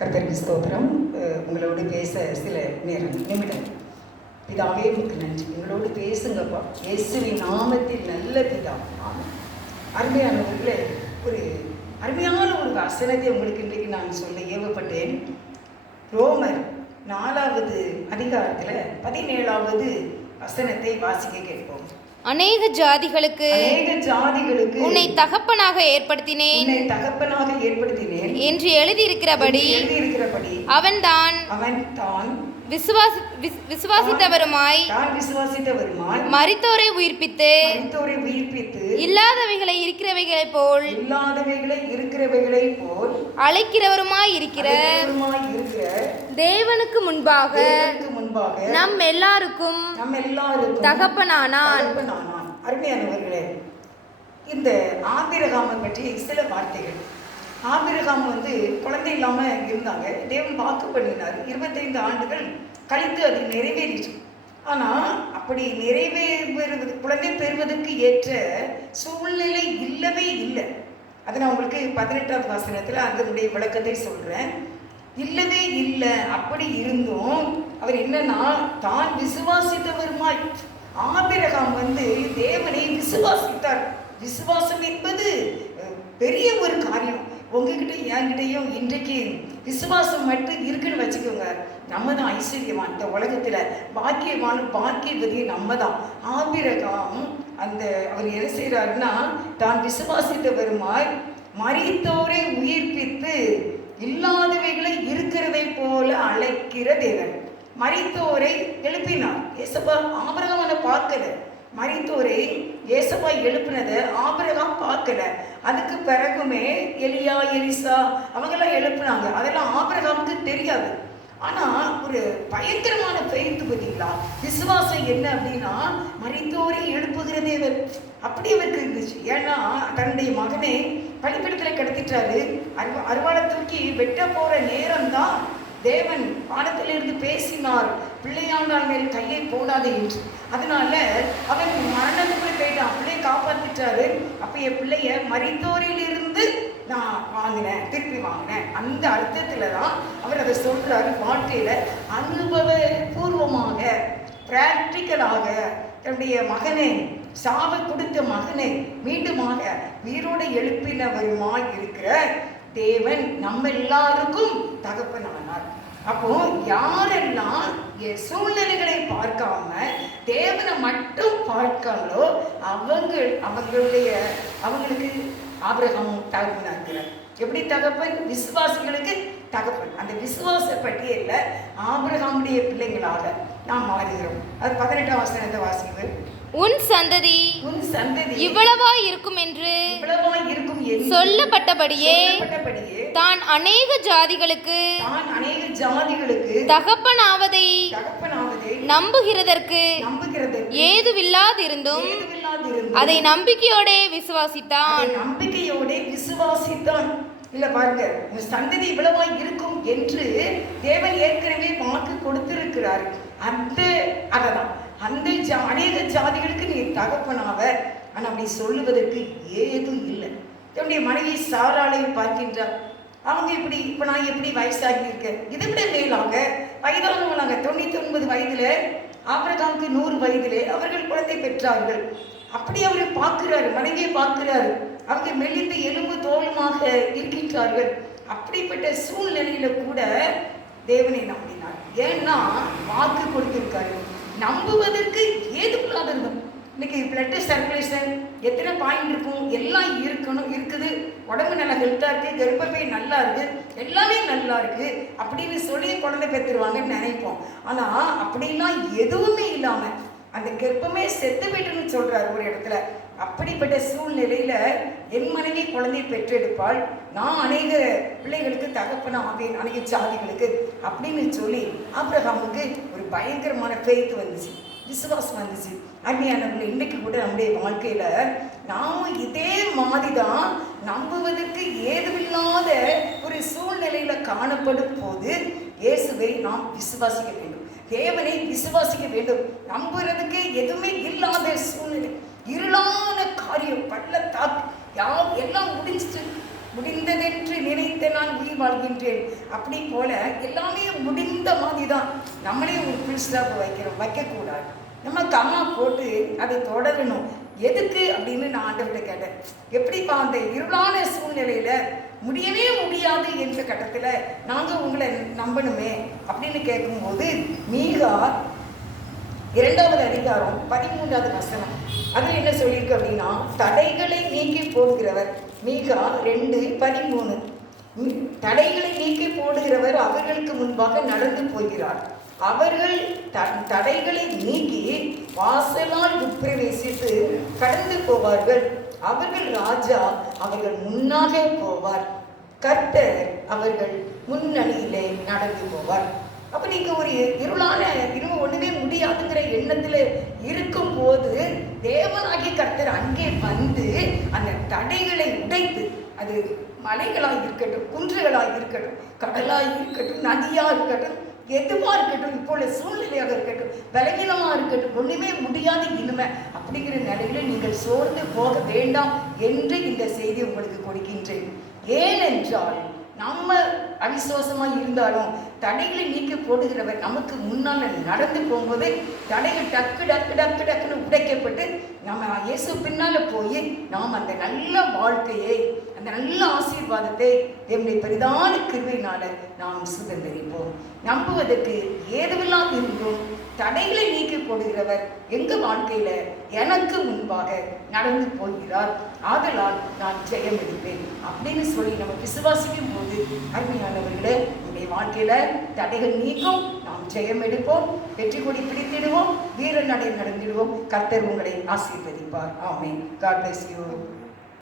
கர்த்தருக்கு ஸ்தோத்திரம். உங்களோடு பேச சில நிமிடம். பிதாவே உங்களுக்கு நன்றி, உங்களோடு பேசுங்கப்பா. இயேசுவின் நாமத்தில் நல்ல பிதா. அருமையானவர்களே, ஒரு அருமையான ஒரு வசனத்தை உங்களுக்கு இன்றைக்கு நான் சொல்ல ஏவப்பட்டேன். ரோமர் 4வது அதிகாரத்தில் 17வது வசனத்தை வாசிக்க கேட்போம். அநேக ஜாதிகளுக்கு உன்னை தகப்பனாக ஏற்படுத்தினேன் என்று எழுதியிருக்கிறபடி அவன்தான் விசுவாசித்தவருமாய் மரித்தோரை உயிர்ப்பித்து இல்லாதவைகளை இருக்கிறவைகளைப் போல் அழைக்கிறவருமாய் இருக்கிற தேவனுக்கு முன்பாக நம் எல்லாருக்கும் தகப்பனானான். அருமையானவர்களே, இந்த ஆபிரகாமை பற்றி சில வார்த்தைகள். ஆபிரகாம் குழந்தை இல்லாமல் இருந்தாங்க. தேவன் வாக்கு பண்ணினார். 25 ஆண்டுகள் கழித்து அது நிறைவேறிச்சு. ஆனால் அப்படி குழந்தை பெறுவதற்கு ஏற்ற சூழ்நிலை இல்லவே இல்லை. அதை நான் உங்களுக்கு 18வது வசனத்தில் அதனுடைய விளக்கத்தை சொல்கிறேன். இல்லவே இல்லை. அப்படி இருந்தும் அவர் என்னன்னா, தான் விசுவாசித்தவருமாய் ஆபிரகாம் தேவனை விசுவாசித்தார். விசுவாசம் என்பது பெரிய ஒரு காரியம். உங்ககிட்ட என்கிட்டையும் இன்றைக்கு விசுவாசம் மட்டும் இருக்குன்னு வச்சுக்கோங்க, நம்ம தான் ஐஸ்வர்யவான். இந்த உலகத்தில் பாக்கியவதி நம்ம தான். ஆபிரகாம் அவர் என்ன செய்கிறாருன்னா, தான் விசுவாசித்தவருமாய் மரித்தோரை உயிர்ப்பித்து இல்லாதவைகளை இருக்கிறதை போல அழைக்கிற தேவன். மரித்தோரை எழுப்பினார். ஏசப்பா ஆபிரகாமை பார்க்கல. மரித்தோரை ஏசப்பா எழுப்பினதை ஆபிரகாம் பார்க்கல. அதுக்கு பிறகுமே எலியா, எலிசா அவங்கெல்லாம் எழுப்புனாங்க. அதெல்லாம் ஆபிரகாமுக்கு தெரியாது. ஆனால் ஒரு பயங்கரமான பெயர்த்து பார்த்தீங்களா, விசுவாசம் என்ன அப்படின்னா, மரித்தோரை எழுப்புகிற தேவன். அப்படி அவருக்கு இருந்துச்சு. ஏன்னா தன்னுடைய மகனை பலிபீடத்தில் கிடத்திட்டாரு. அருவாளை தூக்கி வெட்ட போகிற நேரம்தான் தேவன் பாடத்திலிருந்து பேசினார், பிள்ளையாண்டால் மேல் கையை போடாதே என்று. அதனால அவன் மரணத்துக்குள்ளே போயிட்டான். பிள்ளையை காப்பாற்றிட்டாரு. அப்போ என் பிள்ளைய மரித்தோரிலிருந்து நான் திருப்பி வாங்கினேன். அந்த அர்த்தத்தில் தான் அவர் அதை சொல்கிறாரு. வாழ்க்கையில் அனுபவபூர்வமாக பிராக்டிக்கலாக தன்னுடைய மகனை, சாவை கொடுத்த மகனை மீண்டுமாக உயிரோடு எழுப்பினவருமாய் இருக்கிற தேவன் நம்ம எல்லாருக்கும் தகப்பனானார். அப்போ யாரெல்லாம் சூழ்நிலைகளை பார்க்காம தேவனை மட்டும் பார்க்காங்களோ அவங்களுக்கு ஆபிரகாம் தகப்பனா இருக்கிறார். எப்படி தகப்பன்? விசுவாசிகளுக்கு தகப்பன். அந்த விசுவாச பட்டியலில் ஆபிரகாமுடைய பிள்ளைங்களாக நாம் மாறுகிறோம். அது 18ஆம் வசனத்தை வாசிங்கள். உன் சந்ததி இவ்வளவா இருக்கும் என்று சொல்லப்பட்டபடியே தான் அநேக ஜாதிகளுக்கு தகப்பனாவதை நம்புகிறதற்கு ஏதுவில்லாதிருந்தும் அதை நம்பிக்கையோட விசுவாசித்தான். இல்ல பாருங்க, உங்க சந்ததி இவ்வளவா இருக்கும் என்று தேவன் ஏற்கனவே வாக்கு கொடுத்திருக்கிறார். அததான் அந்த அநேக ஜாதிகளுக்கு நீ தகப்பனாவ. ஆனால் அப்படி சொல்லுவதற்கு ஏதும் இல்லை. என்னுடைய மனைவி சாராளை பார்க்கின்றார். அவங்க இப்போ நான் எப்படி வயசாகி இருக்கேன், இதை விட மேலாக வயதானவங்களாங்க. 99 வயதுல ஆபிரகாமுக்கு 100 வயதிலே அவர்கள் குழந்தை பெற்றார்கள். அப்படி அவரை பார்க்கிறாரு, மனைவியை பார்க்கிறாரு. அவங்க மெலிந்து எலும்பு தோலுமாக இருக்கின்றார்கள். அப்படிப்பட்ட சூழ்நிலையில கூட தேவனை நம்பினார். ஏன்னா வாக்கு கொடுத்திருக்காரு. நம்புவதற்கு ஏதுமில்லாத இருந்தோம். இன்னைக்கு பிளட் சர்க்குலேஷன் எத்தனை பாயிண்ட் இருக்கும், எல்லாம் இருக்குது. உடம்பு நல்லா ஹெல்த்தாக இருக்குது, கர்ப்பமே நல்லா இருக்குது, எல்லாமே நல்லா இருக்குது அப்படின்னு சொல்லி குழந்தை பெற்றுருவாங்கன்னு நினைப்போம். ஆனால் அப்படிலாம் எதுவுமே இல்லாமல் அந்த கர்ப்பமே செத்து போய்ட்டுன்னு சொல்கிறார் ஒரு இடத்துல. அப்படிப்பட்ட சூழ்நிலையில் என் மனைவி குழந்தையை பெற்றெடுப்பாள், நான் அநேக பிள்ளைகளுக்கு தகப்பனா ஆவேன், அநேக ஜாதிகளுக்கு அப்படின்னு சொல்லி ஆபிரகாமுக்கு ஒரு பயங்கரமான ஃபெய்த் வந்துச்சு, விசுவாசம் வந்துச்சு. அருமையானவர்கள், இன்றைக்கு கூட நம்முடைய வாழ்க்கையில் நாம் இதே மாதிரி தான் நம்புவதற்கு ஏதுமில்லாத ஒரு சூழ்நிலையில் காணப்படும் போது இயேசுவை நாம் விசுவாசிக்க வேண்டும், தேவனை விசுவாசிக்க வேண்டும். நம்புறதுக்கு எதுவுமே இல்லாத சூழ்நிலை, இருளான காரியம், பள்ளத்தாக்கு, எல்லாம் முடிஞ்சிட்டு முடிந்ததென்று நினைத்த நான் உயிர் வாழ்கின்றேன். அப்படி போல எல்லாமே முடிந்த மாதிரி தான். நம்மளே ஒரு ஃபுல் ஸ்டாப் வைக்கக்கூடாது. நம்ம கம்மா போட்டு அதை தொடரணும். எதுக்கு அப்படின்னு நான் ஆண்டவர்கிட்ட கேட்டேன். எப்படிப்பா அந்த இருளான சூழ்நிலையில முடியவே முடியாது என்ற கட்டத்தில் நாங்கள் உங்களை நம்பணுமே அப்படின்னு கேட்கும்போது, மீகா 2வது அதிகாரம் 13வது வசனம் அதில் என்ன சொல்லியிருக்கு அப்படின்னா, தடைகளை நீக்கி போடுகிறவர். மீகா 2:13. தடைகளை நீக்கி போடுகிறவர் அவர்களுக்கு முன்பாக நடந்து போகிறார். அவர்கள் தடைகளை நீக்கி வாசலால் உட்பிரவேசித்து கடந்து போவார்கள். அவர்கள் ராஜா அவர்கள் முன்னாக போவார். கர்த்தர் அவர்கள் முன்னணியிலே நடந்து போவார். அப்ப நீங்க ஒரு இருளான ஒண்ணுமே முடியாதுங்கிற எண்ணத்துல இருக்கும் போது தேவனாகிய கர்த்தர் அங்கே வந்து அந்த தடைகளை உடைத்து, அது மலைகளாய் இருக்கட்டும், குன்றுகளாய் இருக்கட்டும், கடலாய் இருக்கட்டும், நதியா இருக்கட்டும், எதுவா இருக்கட்டும், இப்போ உள்ள சூழ்நிலையாக இருக்கட்டும், பலவீனமா இருக்கட்டும், ஒண்ணுமே முடியாது இனிமே அப்படிங்கிற நிலையில நீங்கள் சோர்ந்து போக வேண்டாம் என்று இந்த செய்தி உங்களுக்கு கொடுக்கின்றேன். ஏனென்றால் நம்ம அவிசுவாசமா இருந்தாலும் தடைகளை நீக்கி போடுகிறவர் நமக்கு முன்னால் நடந்து போகும்போது தடைகள் டக்கு டக்கு டக்கு டக்குன்னு உடைக்கப்பட்டு நம்ம இயேசு பின்னால போய் நாம் அந்த நல்ல வாழ்க்கையை, அந்த நல்ல ஆசீர்வாதத்தை என்னுடைய பெரிதான கிருபையினால நாம் சுதந்திரிப்போம். நம்புவதற்கு ஏதுவில்லாமல் இருந்தும் தடைகளை நீக்கி போடுகிறவர் எங்க வாழ்க்கையில எனக்கு முன்பாக நடந்து போகிறார். ஆதலால் நான் ஜெயம் எடுப்பேன் அப்படின்னு சொல்லி நம்ம விசுவாசிக்கும் போது, அருமையானவர்களே, நம்முடைய வாழ்க்கையில தடைகள் நீக்கும், நாம் ஜெயம் எடுப்போம், வெற்றி கொடி பிடித்திடுவோம், வீர நடை நடந்திடுவோம். கர்த்தர் உங்களை ஆசீர்வதிப்பார். ஆமென். God bless you.